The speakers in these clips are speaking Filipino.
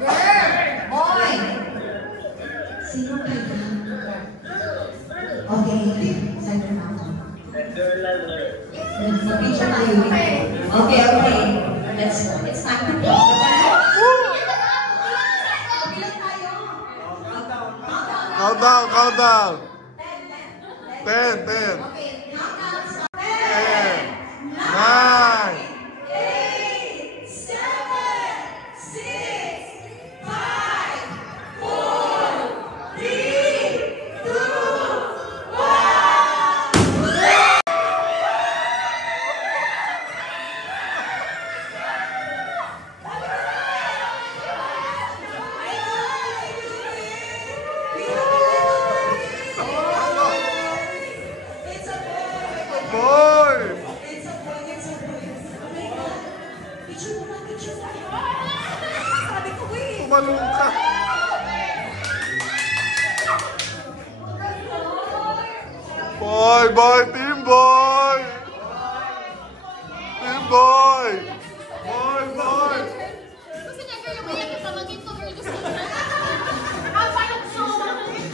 Boy! Sino kayo? Okay. Center na ako. Mag-picture tayo. Okay. Let's go. It's time to go. Countdown. 10. Okay. Countdown. 10. 9. 8, 7, 6, 5, 4, 3, 2, 1. Boy! Tumalong ka. Boy, team boy! Team boy! Boy!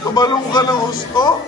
Tumalong ka ng husto?